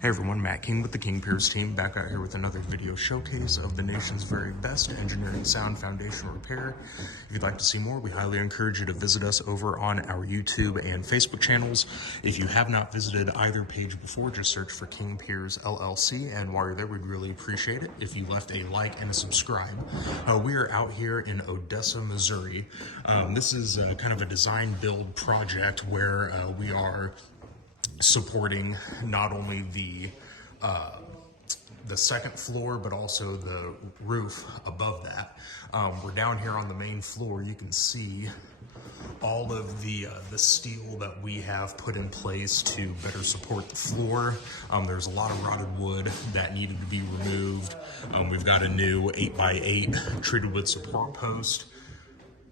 Hey everyone, Matt King with the King Piers team, back out here with another video showcase of the nation's very best engineering sound foundation repair. If you'd like to see more, we highly encourage you to visit us over on our YouTube and Facebook channels. If you have not visited either page before, just search for King Piers LLC, and while you're there, we'd really appreciate it if you left a like and a subscribe. We are out here in Odessa, Missouri. This is kind of a design build project where we are supporting not only the second floor, but also the roof above that. We're down here on the main floor. You can see all of the steel that we have put in place to better support the floor. There's a lot of rotted wood that needed to be removed. We've got a new 8x8 treated wood support post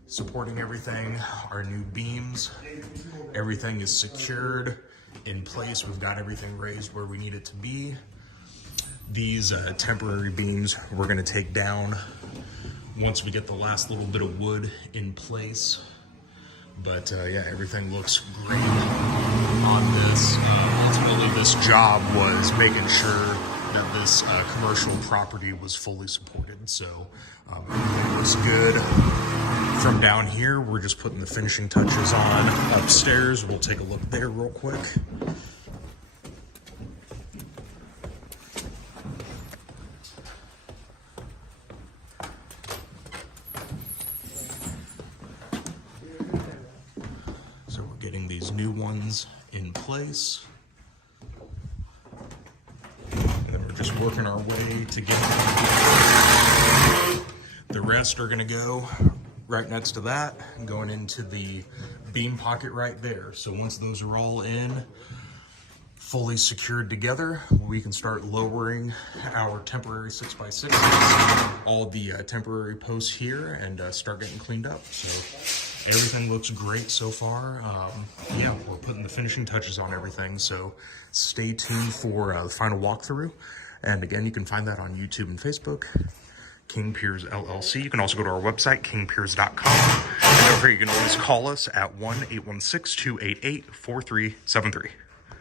supporting everything. Our new beams, everything is secured in place. We've got everything raised where we need it to be. These temporary beams we're going to take down once we get the last little bit of wood in place. But yeah, everything looks great on this. Ultimately, this job was making sure that this commercial property was fully supported. So everything looks good. From down here, we're just putting the finishing touches on upstairs. We'll take a look there real quick. So we're getting these new ones in place. And then we're just working our way to get them. The rest are gonna go right next to that, going into the beam pocket right there. So once those are all in, fully secured together, we can start lowering our temporary 6x6, all the temporary posts here, and start getting cleaned up. So everything looks great so far. Yeah, we're putting the finishing touches on everything, so stay tuned for the final walkthrough. And again, you can find that on YouTube and Facebook, King Piers LLC. You can also go to our website, kingpiers.com. And over here, you can always call us at 1-816-288-4373.